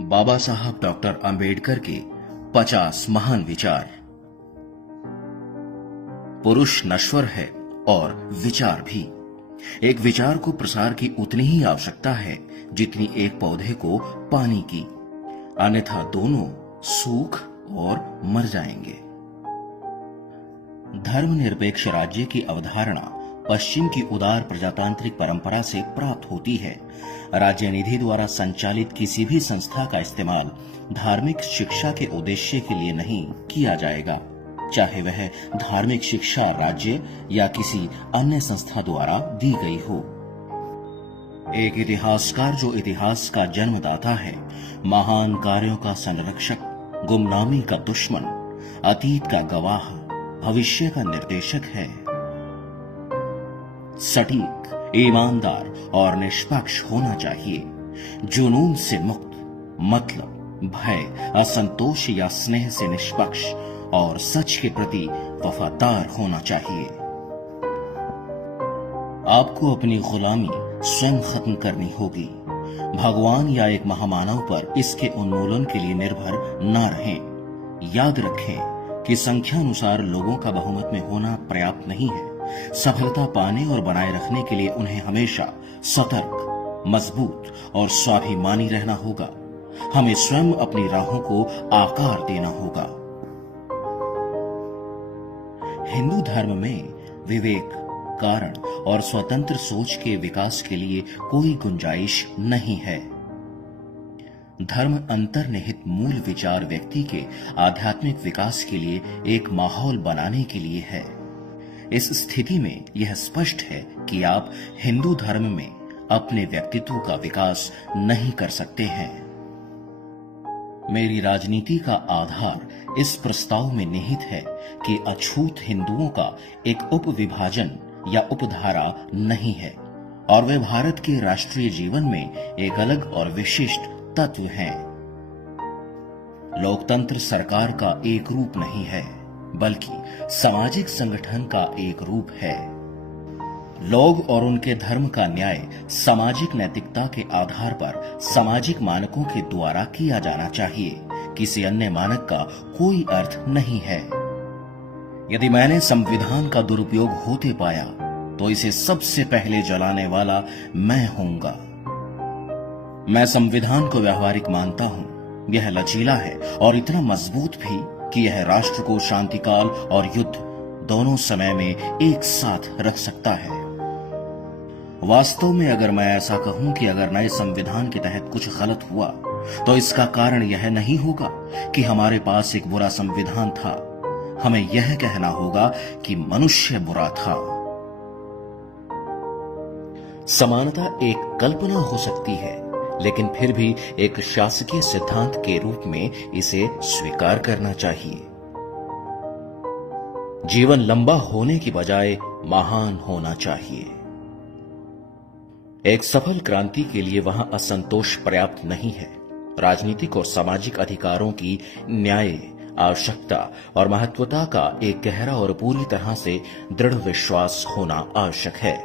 बाबा साहब डॉक्टर अंबेडकर के 50 महान विचार। पुरुष नश्वर है और विचार भी। एक विचार को प्रसार की उतनी ही आवश्यकता है जितनी एक पौधे को पानी की, अन्यथा दोनों सूख और मर जाएंगे। धर्मनिरपेक्ष राज्य की अवधारणा पश्चिम की उदार प्रजातांत्रिक परंपरा से प्राप्त होती है। राज्य निधि द्वारा संचालित किसी भी संस्था का इस्तेमाल धार्मिक शिक्षा के उद्देश्य के लिए नहीं किया जाएगा, चाहे वह धार्मिक शिक्षा राज्य या किसी अन्य संस्था द्वारा दी गई हो। एक इतिहासकार जो इतिहास का जन्मदाता है, महान कार्यों का संरक्षक, गुमनामी का दुश्मन, अतीत का गवाह, भविष्य का निर्देशक है। सटीक, ईमानदार और निष्पक्ष होना चाहिए। जुनून से मुक्त, मतलब भय, असंतोष या स्नेह से निष्पक्ष और सच के प्रति वफादार होना चाहिए। आपको अपनी गुलामी स्वयं खत्म करनी होगी। भगवान या एक महामानव पर इसके उन्मूलन के लिए निर्भर न रहें। याद रखें कि संख्यानुसार लोगों का बहुमत में होना पर्याप्त नहीं है। सफलता पाने और बनाए रखने के लिए उन्हें हमेशा सतर्क, मजबूत और स्वाभिमानी रहना होगा। हमें स्वयं अपनी राहों को आकार देना होगा। हिंदू धर्म में विवेक, कारण और स्वतंत्र सोच के विकास के लिए कोई गुंजाइश नहीं है। धर्म अंतर्निहित मूल विचार व्यक्ति के आध्यात्मिक विकास के लिए एक माहौल बनाने के लिए है। इस स्थिति में यह स्पष्ट है कि आप हिंदू धर्म में अपने व्यक्तित्व का विकास नहीं कर सकते हैं। मेरी राजनीति का आधार इस प्रस्ताव में निहित है कि अछूत हिंदुओं का एक उपविभाजन या उपधारा नहीं है और वे भारत के राष्ट्रीय जीवन में एक अलग और विशिष्ट तत्व हैं। लोकतंत्र सरकार का एक रूप नहीं है, बल्कि सामाजिक संगठन का एक रूप है। लोग और उनके धर्म का न्याय सामाजिक नैतिकता के आधार पर सामाजिक मानकों के द्वारा किया जाना चाहिए। किसी अन्य मानक का कोई अर्थ नहीं है। यदि मैंने संविधान का दुरुपयोग होते पाया तो इसे सबसे पहले जलाने वाला मैं होऊंगा। मैं संविधान को व्यवहारिक मानता हूं। यह लचीला है और इतना मजबूत भी कि यह राष्ट्र को शांतिकाल और युद्ध दोनों समय में एक साथ रख सकता है। वास्तव में अगर मैं ऐसा कहूं कि अगर नए संविधान के तहत कुछ गलत हुआ तो इसका कारण यह नहीं होगा कि हमारे पास एक बुरा संविधान था। हमें यह कहना होगा कि मनुष्य बुरा था। समानता एक कल्पना हो सकती है, लेकिन फिर भी एक शासकीय सिद्धांत के रूप में इसे स्वीकार करना चाहिए। जीवन लंबा होने की बजाय महान होना चाहिए। एक सफल क्रांति के लिए वहां असंतोष पर्याप्त नहीं है। राजनीतिक और सामाजिक अधिकारों की न्याय, आवश्यकता और महत्वता का एक गहरा और पूरी तरह से दृढ़ विश्वास होना आवश्यक है।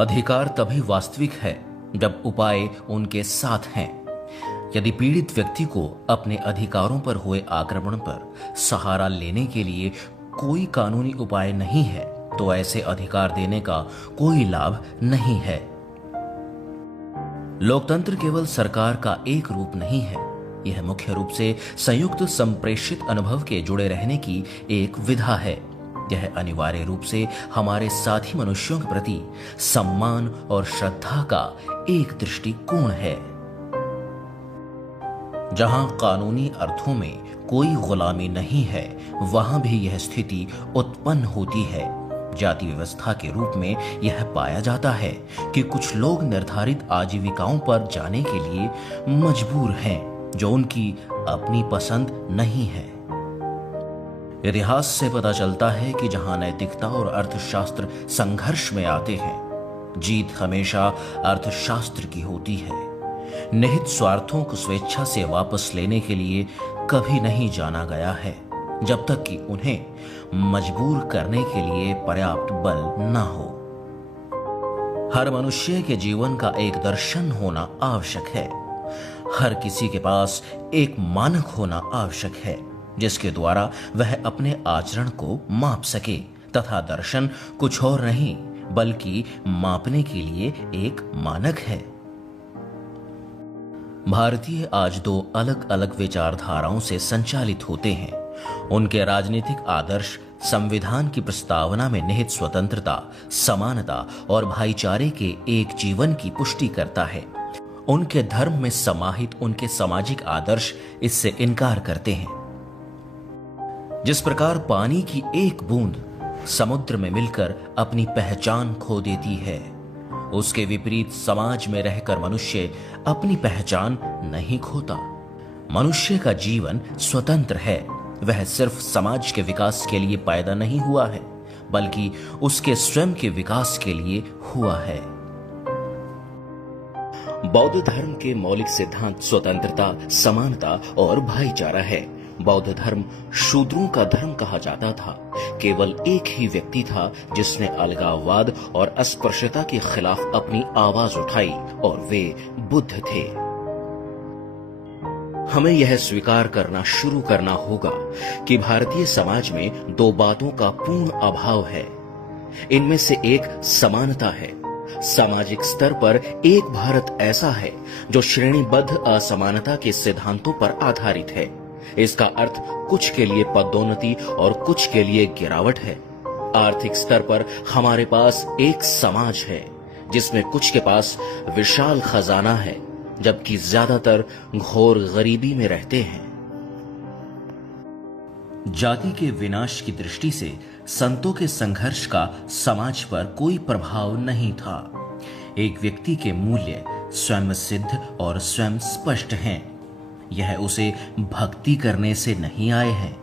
अधिकार तभी वास्तविक है जब उपाय उनके साथ हैं। यदि पीड़ित व्यक्ति को अपने अधिकारों पर हुए आक्रमण पर सहारा लेने के लिए कोई कानूनी उपाय नहीं है तो ऐसे अधिकार देने का कोई लाभ नहीं है। लोकतंत्र केवल सरकार का एक रूप नहीं है। यह मुख्य रूप से संयुक्त संप्रेषित अनुभव के जुड़े रहने की एक विधा है। यह अनिवार्य रूप से हमारे साथी मनुष्यों के प्रति सम्मान और श्रद्धा का एक दृष्टिकोण है। जहां कानूनी अर्थों में कोई गुलामी नहीं है, वहां भी यह स्थिति उत्पन्न होती है। जाति व्यवस्था के रूप में यह पाया जाता है कि कुछ लोग निर्धारित आजीविकाओं पर जाने के लिए मजबूर हैं, जो उनकी अपनी पसंद नहीं है। इतिहास से पता चलता है कि जहां नैतिकता और अर्थशास्त्र संघर्ष में आते हैं, जीत हमेशा अर्थशास्त्र की होती है। निहित स्वार्थों को स्वेच्छा से वापस लेने के लिए कभी नहीं जाना गया है, जब तक कि उन्हें मजबूर करने के लिए पर्याप्त बल न हो। हर मनुष्य के जीवन का एक दर्शन होना आवश्यक है। हर किसी के पास एक मानक होना आवश्यक है जिसके द्वारा वह अपने आचरण को माप सके तथा दर्शन कुछ और नहीं बल्कि मापने के लिए एक मानक है। भारतीय आज दो अलग अलग विचारधाराओं से संचालित होते हैं। उनके राजनीतिक आदर्श संविधान की प्रस्तावना में निहित स्वतंत्रता, समानता और भाईचारे के एक जीवन की पुष्टि करता है। उनके धर्म में समाहित उनके सामाजिक आदर्श इससे इनकार करते हैं। जिस प्रकार पानी की एक बूंद समुद्र में मिलकर अपनी पहचान खो देती है, उसके विपरीत समाज में रहकर मनुष्य अपनी पहचान नहीं खोता। मनुष्य का जीवन स्वतंत्र है। वह सिर्फ समाज के विकास के लिए पैदा नहीं हुआ है बल्कि उसके स्वयं के विकास के लिए हुआ है। बौद्ध धर्म के मौलिक सिद्धांत स्वतंत्रता, समानता और भाईचारा है। बौद्ध धर्म शूद्रों का धर्म कहा जाता था। केवल एक ही व्यक्ति था जिसने अलगाववाद और अस्पृश्यता के खिलाफ अपनी आवाज उठाई और वे बुद्ध थे। हमें यह स्वीकार करना शुरू करना होगा कि भारतीय समाज में दो बातों का पूर्ण अभाव है। इनमें से एक समानता है। सामाजिक स्तर पर एक भारत ऐसा है जो श्रेणीबद्ध असमानता के सिद्धांतों पर आधारित है। इसका अर्थ कुछ के लिए पदोन्नति और कुछ के लिए गिरावट है। आर्थिक स्तर पर हमारे पास एक समाज है जिसमें कुछ के पास विशाल खजाना है जबकि ज्यादातर घोर गरीबी में रहते हैं। जाति के विनाश की दृष्टि से संतों के संघर्ष का समाज पर कोई प्रभाव नहीं था। एक व्यक्ति के मूल्य स्वयं सिद्ध और स्वयं स्पष्ट हैं। यह उसे भक्ति करने से नहीं आए हैं।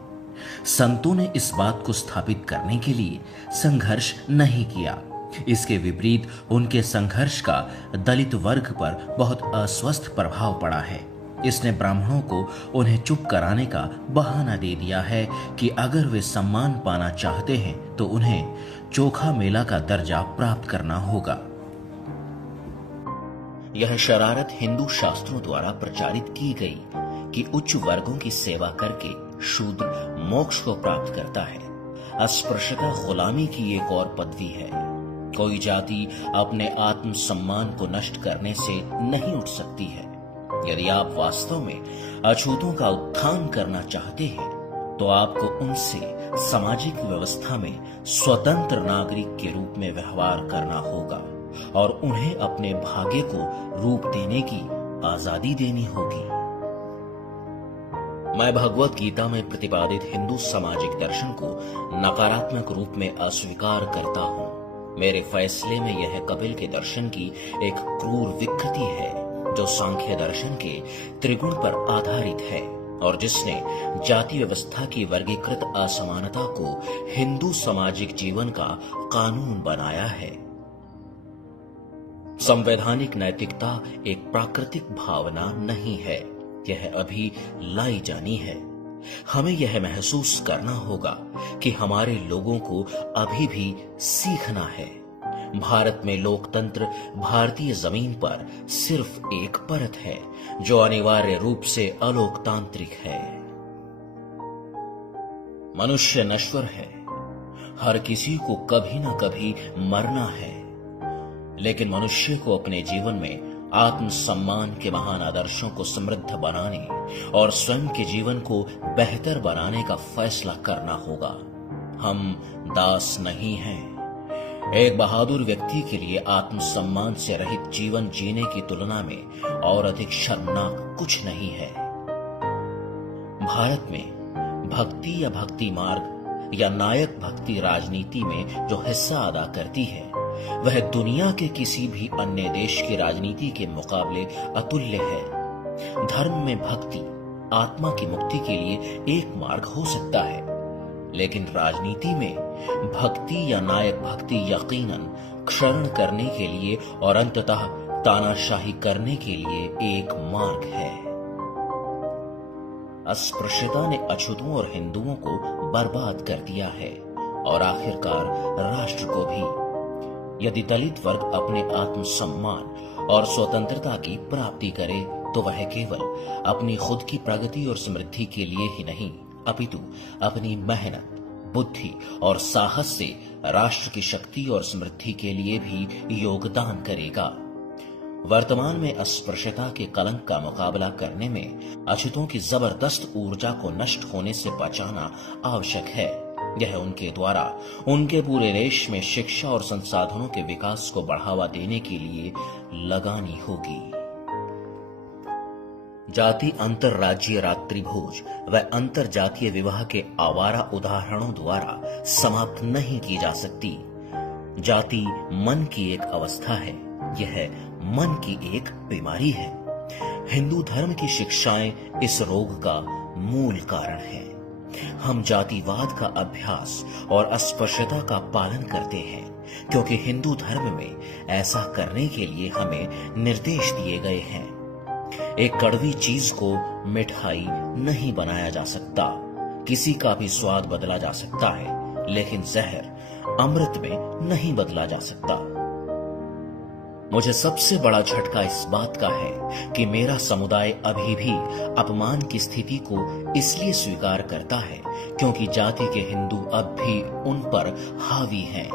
संतों ने इस बात को स्थापित करने के लिए संघर्ष नहीं किया। इसके विपरीत उनके संघर्ष का दलित वर्ग पर बहुत अस्वस्थ प्रभाव पड़ा है। इसने ब्राह्मणों को उन्हें चुप कराने का बहाना दे दिया है कि अगर वे सम्मान पाना चाहते हैं तो उन्हें चोखा मेला का दर्जा प्राप्त करना होगा। यह शरारत हिंदू शास्त्रों द्वारा प्रचारित की गई कि उच्च वर्गों की सेवा करके शूद्र मोक्ष को प्राप्त करता है। अस्पृश्यता गुलामी की एक और पदवी है। कोई जाति अपने आत्म सम्मान को नष्ट करने से नहीं उठ सकती है। यदि आप वास्तव में अछूतों का उत्थान करना चाहते हैं तो आपको उनसे सामाजिक व्यवस्था में स्वतंत्र नागरिक के रूप में व्यवहार करना होगा और उन्हें अपने भाग्य को रूप देने की आजादी देनी होगी। मैं भगवत गीता में प्रतिपादित हिंदू सामाजिक दर्शन को नकारात्मक रूप में अस्वीकार करता हूं। मेरे फैसले में यह कपिल के दर्शन की एक क्रूर विकृति है जो सांख्य दर्शन के त्रिगुण पर आधारित है और जिसने जाति व्यवस्था की वर्गीकृत असमानता को हिंदू सामाजिक जीवन का कानून बनाया है। संवैधानिक नैतिकता एक प्राकृतिक भावना नहीं है, यह अभी लाई जानी है। हमें यह महसूस करना होगा कि हमारे लोगों को अभी भी सीखना है। भारत में लोकतंत्र भारतीय जमीन पर सिर्फ एक परत है जो अनिवार्य रूप से अलोकतांत्रिक है। मनुष्य नश्वर है। हर किसी को कभी न कभी मरना है, लेकिन मनुष्य को अपने जीवन में आत्म सम्मान के महान आदर्शों को समृद्ध बनाने और स्वयं के जीवन को बेहतर बनाने का फैसला करना होगा। हम दास नहीं हैं। एक बहादुर व्यक्ति के लिए आत्म सम्मान से रहित जीवन जीने की तुलना में और अधिक शर्मनाक कुछ नहीं है। भारत में भक्ति या भक्ति मार्ग या नायक भक्ति राजनीति में जो हिस्सा अदा करती है वह दुनिया के किसी भी अन्य देश की राजनीति के मुकाबले अतुल्य है। धर्म में भक्ति आत्मा की मुक्ति के लिए एक मार्ग हो सकता है, लेकिन राजनीति में भक्ति या नायक भक्ति यकीनन क्षरण करने के लिए और अंततः तानाशाही करने के लिए एक मार्ग है। अस्पृश्यता ने अछूतों और हिंदुओं को बर्बाद कर दिया है और आखिरकार राष्ट्र को भी। यदि दलित वर्ग अपने आत्मसम्मान और स्वतंत्रता की प्राप्ति करे तो वह केवल अपनी खुद की प्रगति और समृद्धि के लिए ही नहीं, अपितु अपनी मेहनत, बुद्धि और साहस से राष्ट्र की शक्ति और समृद्धि के लिए भी योगदान करेगा। वर्तमान में अस्पृश्यता के कलंक का मुकाबला करने में अछूतों की जबरदस्त ऊर्जा को नष्ट होने से बचाना आवश्यक है। यह उनके द्वारा उनके पूरे देश में शिक्षा और संसाधनों के विकास को बढ़ावा देने के लिए लगानी होगी। जाति अंतरराज्यीय रात्रि भोज व अंतर जातीय विवाह के आवारा उदाहरणों द्वारा समाप्त नहीं की जा सकती। जाति मन की एक अवस्था है, यह मन की एक बीमारी है। हिंदू धर्म की शिक्षाएं इस रोग का मूल कारण है। हम जातिवाद का अभ्यास और अस्पृश्यता का पालन करते हैं क्योंकि हिंदू धर्म में ऐसा करने के लिए हमें निर्देश दिए गए हैं। एक कड़वी चीज को मिठाई नहीं बनाया जा सकता, किसी का भी स्वाद बदला जा सकता है, लेकिन जहर अमृत में नहीं बदला जा सकता। मुझे सबसे बड़ा झटका इस बात का है कि मेरा समुदाय अभी भी अपमान की स्थिति को इसलिए स्वीकार करता है क्योंकि जाति के हिंदू अब भी उन पर हावी हैं।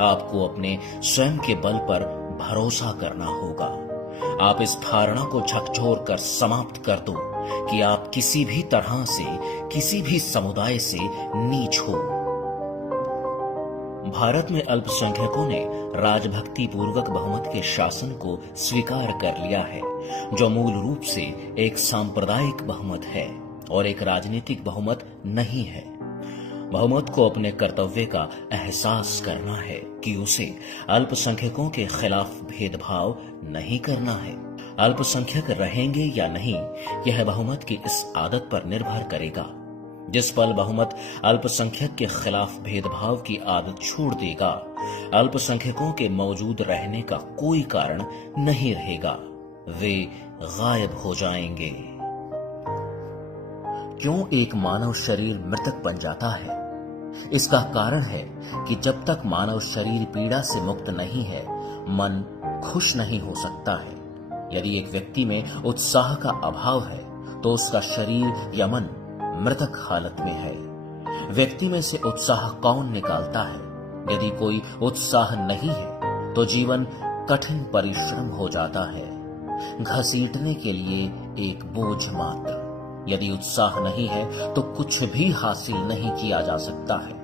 आपको अपने स्वयं के बल पर भरोसा करना होगा। आप इस धारणा को झकझोर कर समाप्त कर दो कि आप किसी भी तरह से, किसी भी समुदाय से नीच हो। भारत में अल्पसंख्यकों ने राजभक्ति पूर्वक बहुमत के शासन को स्वीकार कर लिया है, जो मूल रूप से एक सांप्रदायिक बहुमत है और एक राजनीतिक बहुमत नहीं है। बहुमत को अपने कर्तव्य का एहसास करना है कि उसे अल्पसंख्यकों के खिलाफ भेदभाव नहीं करना है। अल्पसंख्यक रहेंगे या नहीं, यह बहुमत की इस आदत पर निर्भर करेगा। जिस पल बहुमत अल्पसंख्यक के खिलाफ भेदभाव की आदत छोड़ देगा, अल्पसंख्यकों के मौजूद रहने का कोई कारण नहीं रहेगा, वे गायब हो जाएंगे। क्यों एक मानव शरीर मृतक बन जाता है? इसका कारण है कि जब तक मानव शरीर पीड़ा से मुक्त नहीं है, मन खुश नहीं हो सकता है। यदि एक व्यक्ति में उत्साह का अभाव है, तो उसका शरीर या मन मृतक हालत में है। व्यक्ति में से उत्साह कौन निकालता है? यदि कोई उत्साह नहीं है, तो जीवन कठिन परिश्रम हो जाता है, घसीटने के लिए एक बोझ मात्र। यदि उत्साह नहीं है, तो कुछ भी हासिल नहीं किया जा सकता है।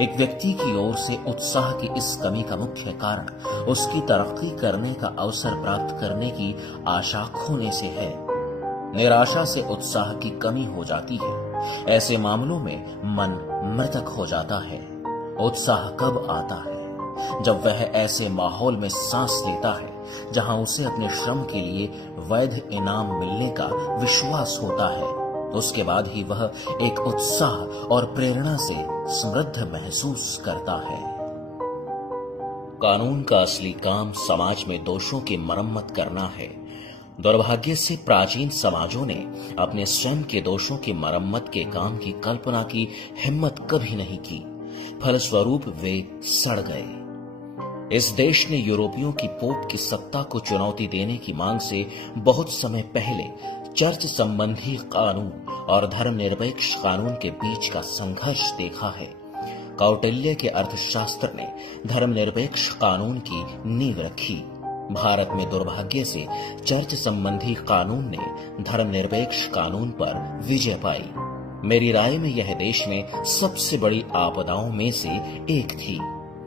एक व्यक्ति की ओर से उत्साह की इस कमी का मुख्य कारण उसकी तरक्की करने का अवसर प्राप्त करने की आशा खोने से है। निराशा से उत्साह की कमी हो जाती है। ऐसे मामलों में मन मृतक हो जाता है। उत्साह कब आता है? जब वह ऐसे माहौल में सांस लेता है जहां उसे अपने श्रम के लिए वैध इनाम मिलने का विश्वास होता है। उसके बाद ही वह एक उत्साह और प्रेरणा से समृद्ध महसूस करता है। कानून का असली काम समाज में दोषों की मरम्मत करना है। दुर्भाग्य से प्राचीन समाजों ने अपने स्वयं के दोषों की मरम्मत के काम की कल्पना की हिम्मत कभी नहीं की। फलस्वरूप वे सड़ गए। इस देश ने यूरोपियों की पोप की सत्ता को चुनौती देने की मांग से बहुत समय पहले चर्च संबंधी कानून और धर्मनिरपेक्ष कानून के बीच का संघर्ष देखा है। कौटिल्य के अर्थशास्त्र ने धर्मनिरपेक्ष कानून की नींव रखी। भारत में दुर्भाग्य से चर्च संबंधी कानून ने धर्मनिरपेक्ष कानून पर विजय पाई। मेरी राय में यह देश में सबसे बड़ी आपदाओं में से एक थी।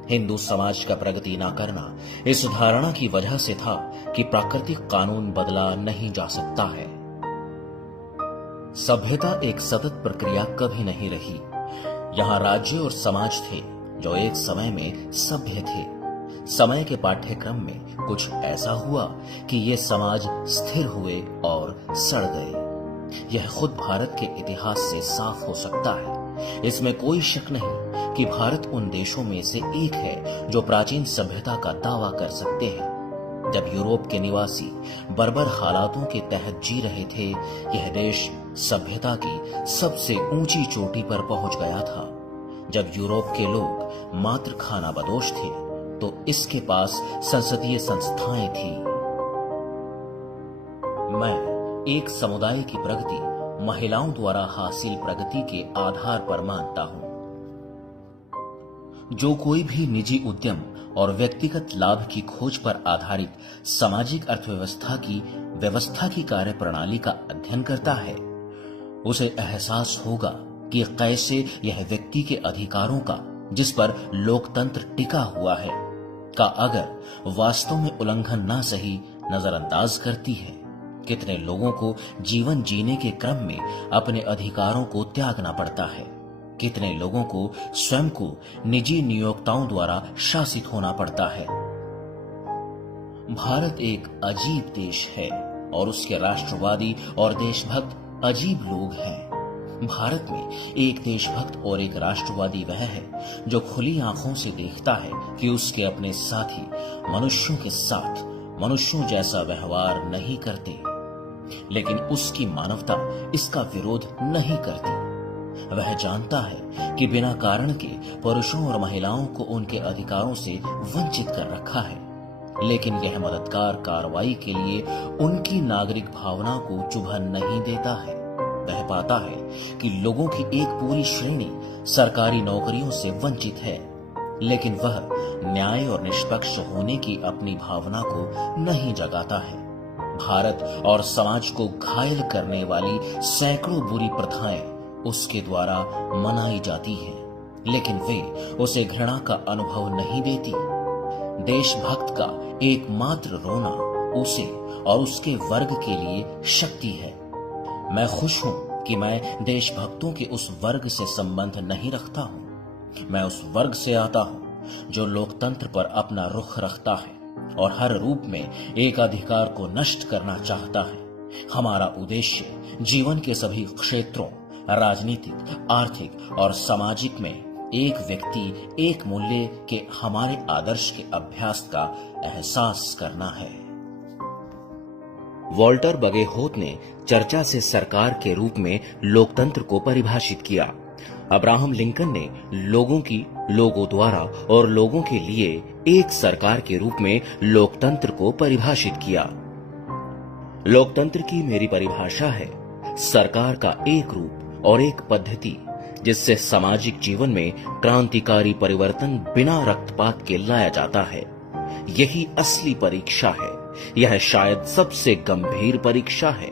हिंदू समाज का प्रगति न करना इस धारणा की वजह से था कि प्राकृतिक कानून बदला नहीं जा सकता है। सभ्यता एक सतत प्रक्रिया कभी नहीं रही। यहाँ राज्य और समाज थे जो एक समय में सभ्य थे। समय के पाठ्यक्रम में कुछ ऐसा हुआ कि ये समाज स्थिर हुए और सड़ गए। यह खुद भारत के इतिहास से साफ हो सकता है। इसमें कोई शक नहीं कि भारत उन देशों में से एक है जो प्राचीन सभ्यता का दावा कर सकते हैं। जब यूरोप के निवासी बर्बर हालातों के तहत जी रहे थे, यह देश सभ्यता की सबसे ऊंची चोटी पर पहुंच गया था। जब यूरोप के लोग मात्र खानाबदोश थे, तो इसके पास संसदीय संस्थाएं थी। मैं एक समुदाय की प्रगति महिलाओं द्वारा हासिल प्रगति के आधार पर मानता हूं। जो कोई भी निजी उद्यम और व्यक्तिगत लाभ की खोज पर आधारित सामाजिक व्यवस्था की कार्य प्रणाली का अध्ययन करता है, उसे एहसास होगा कि कैसे यह व्यक्ति के अधिकारों का, जिस पर लोकतंत्र टिका हुआ है, का अगर वास्तव में उल्लंघन ना सही नजरअंदाज करती है। कितने लोगों को जीवन जीने के क्रम में अपने अधिकारों को त्यागना पड़ता है। कितने लोगों को स्वयं को निजी नियोक्ताओं द्वारा शासित होना पड़ता है। भारत एक अजीब देश है और उसके राष्ट्रवादी और देशभक्त अजीब लोग हैं। भारत में एक देशभक्त और एक राष्ट्रवादी वह है जो खुली आंखों से देखता है कि उसके अपने साथी मनुष्यों के साथ मनुष्यों जैसा व्यवहार नहीं करते, लेकिन उसकी मानवता इसका विरोध नहीं करती। वह जानता है कि बिना कारण के पुरुषों और महिलाओं को उनके अधिकारों से वंचित कर रखा है, लेकिन यह मददगार कार्रवाई के लिए उनकी नागरिक भावना को चुभन नहीं देता है। वह पाता है कि लोगों की एक पूरी श्रेणी सरकारी नौकरियों से वंचित है, लेकिन वह न्याय और निष्पक्ष होने की अपनी भावना को नहीं जगाता है। भारत और समाज को घायल करने वाली सैकड़ों बुरी प्रथाएं उसके द्वारा मनाई जाती है, लेकिन वे उसे घृणा का अनुभव नहीं देती। देशभक्त का एकमात्र रोना उसे और उसके वर्ग के लिए शक्ति है। मैं खुश हूं कि मैं देशभक्तों के उस वर्ग से संबंध नहीं रखता हूं। मैं उस वर्ग से आता हूं जो लोकतंत्र पर अपना रुख रखता है और हर रूप में एक अधिकार को नष्ट करना चाहता है। हमारा उद्देश्य जीवन के सभी क्षेत्रों, राजनीतिक, आर्थिक और सामाजिक में एक व्यक्ति एक मूल्य के हमारे आदर्श के अभ्यास का एहसास करना है। वॉल्टर बगेहोत ने चर्चा से सरकार के रूप में लोकतंत्र को परिभाषित किया। अब्राहम लिंकन ने लोगों द्वारा और लोगों के लिए एक सरकार के रूप में लोकतंत्र को परिभाषित किया। लोकतंत्र की मेरी परिभाषा है सरकार का एक रूप और एक पद्धति जिससे सामाजिक जीवन में क्रांतिकारी परिवर्तन बिना रक्तपात के लाया जाता है। यही असली परीक्षा है। यह शायद सबसे गंभीर परीक्षा है,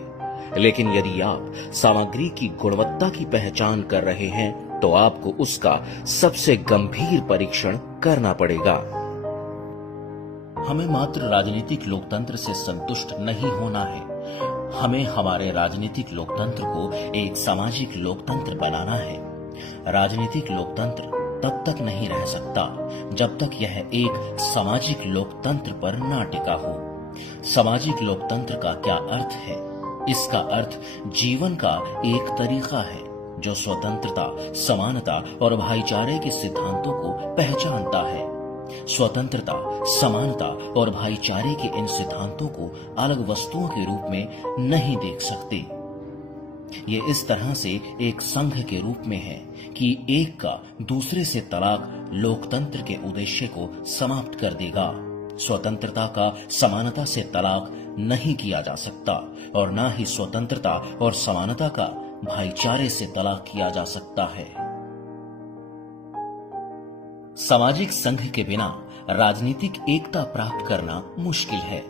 लेकिन यदि आप सामग्री की गुणवत्ता की पहचान कर रहे हैं तो आपको उसका सबसे गंभीर परीक्षण करना पड़ेगा। हमें मात्र राजनीतिक लोकतंत्र से संतुष्ट नहीं होना है। हमें हमारे राजनीतिक लोकतंत्र को एक सामाजिक लोकतंत्र बनाना है। राजनीतिक लोकतंत्र तब तक नहीं रह सकता जब तक यह एक सामाजिक लोकतंत्र पर ना टिका हो। सामाजिक लोकतंत्र का क्या अर्थ है? इसका अर्थ जीवन का एक तरीका है जो स्वतंत्रता, समानता और भाईचारे के सिद्धांतों को पहचानता है। स्वतंत्रता, समानता और भाईचारे के इन सिद्धांतों को अलग वस्तुओं के रूप में नहीं देख सकते। ये इस तरह से एक संघ के रूप में है कि एक का दूसरे से तलाक लोकतंत्र के उद्देश्य को समाप्त कर देगा। स्वतंत्रता का समानता से तलाक नहीं किया जा सकता और न ही स्वतंत्रता और समानता का भाईचारे से तलाक किया जा सकता है। सामाजिक संघ के बिना राजनीतिक एकता प्राप्त करना मुश्किल है।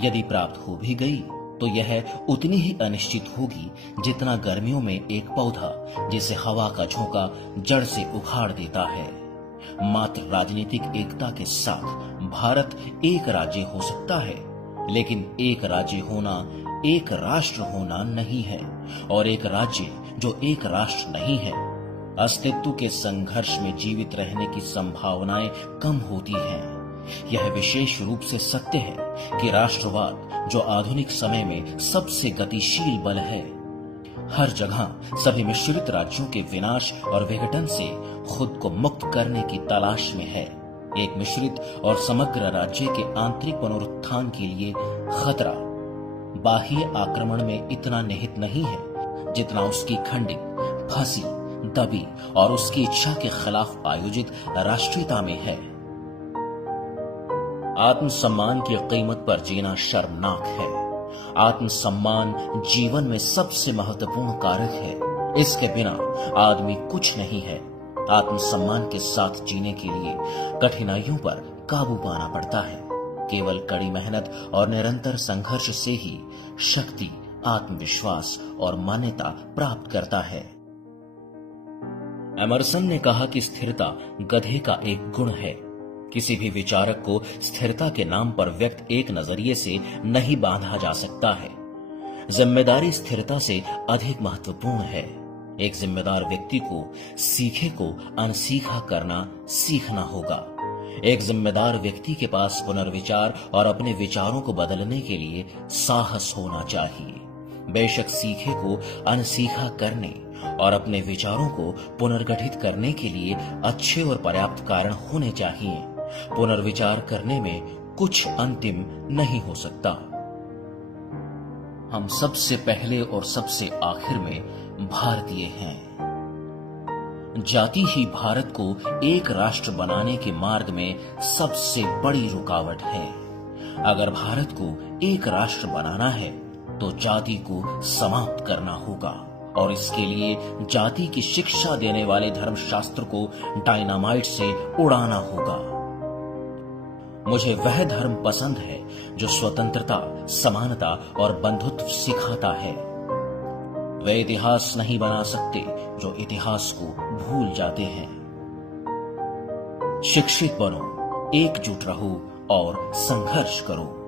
यदि प्राप्त हो भी गई तो यह उतनी ही अनिश्चित होगी जितना गर्मियों में एक पौधा जिसे हवा का झोंका जड़ से उखाड़ देता है। मात्र राजनीतिक एकता के साथ भारत एक राज्य हो सकता है, लेकिन एक राज्य होना एक राष्ट्र होना नहीं है, और एक राज्य जो एक राष्ट्र नहीं है, अस्तित्व के संघर्ष में जीवित रहने की संभावनाएं कम होती हैं। यह विशेष रूप से सत्य है कि राष्ट्रवाद, जो आधुनिक समय में सबसे गतिशील बल है, हर जगह सभी मिश्रित राज्यों के विनाश और विघटन से खुद को मुक्त करने की तलाश में है। एक मिश्रित और समग्र राज्य के आंतरिक पुनरुत्थान के लिए खतरा बाह्य आक्रमण में इतना निहित नहीं है जितना उसकी खंडित, फंसी, दबी और उसकी इच्छा के खिलाफ आयोजित राष्ट्रीयता में है। आत्मसम्मान की कीमत पर जीना शर्मनाक है। आत्मसम्मान जीवन में सबसे महत्वपूर्ण कारक है। इसके बिना आदमी कुछ नहीं है। आत्मसम्मान के साथ जीने के लिए कठिनाइयों पर काबू पाना पड़ता है। केवल कड़ी मेहनत और निरंतर संघर्ष से ही शक्ति, आत्मविश्वास और मान्यता प्राप्त करता है। एमर्सन ने कहा कि स्थिरता गधे का एक गुण है। किसी भी विचारक को स्थिरता के नाम पर व्यक्त एक नजरिए से नहीं बांधा जा सकता है। जिम्मेदारी स्थिरता से अधिक महत्वपूर्ण है। एक जिम्मेदार व्यक्ति को सीखे को अनसीखा करना सीखना होगा। एक जिम्मेदार व्यक्ति के पास पुनर्विचार और अपने विचारों को बदलने के लिए साहस होना चाहिए। बेशक सीखे को अनसीखा करने और अपने विचारों को पुनर्गठित करने के लिए अच्छे और पर्याप्त कारण होने चाहिए। पुनर्विचार करने में कुछ अंतिम नहीं हो सकता। हम सबसे पहले और सबसे आखिर में भारतीय हैं। जाति ही भारत को एक राष्ट्र बनाने के मार्ग में सबसे बड़ी रुकावट है। अगर भारत को एक राष्ट्र बनाना है तो जाति को समाप्त करना होगा और इसके लिए जाति की शिक्षा देने वाले धर्मशास्त्र को डायनामाइट से उड़ाना होगा। मुझे वह धर्म पसंद है जो स्वतंत्रता, समानता और बंधुत्व सिखाता है। वे इतिहास नहीं बना सकते जो इतिहास को भूल जाते हैं। शिक्षित बनो, एकजुट रहो और संघर्ष करो।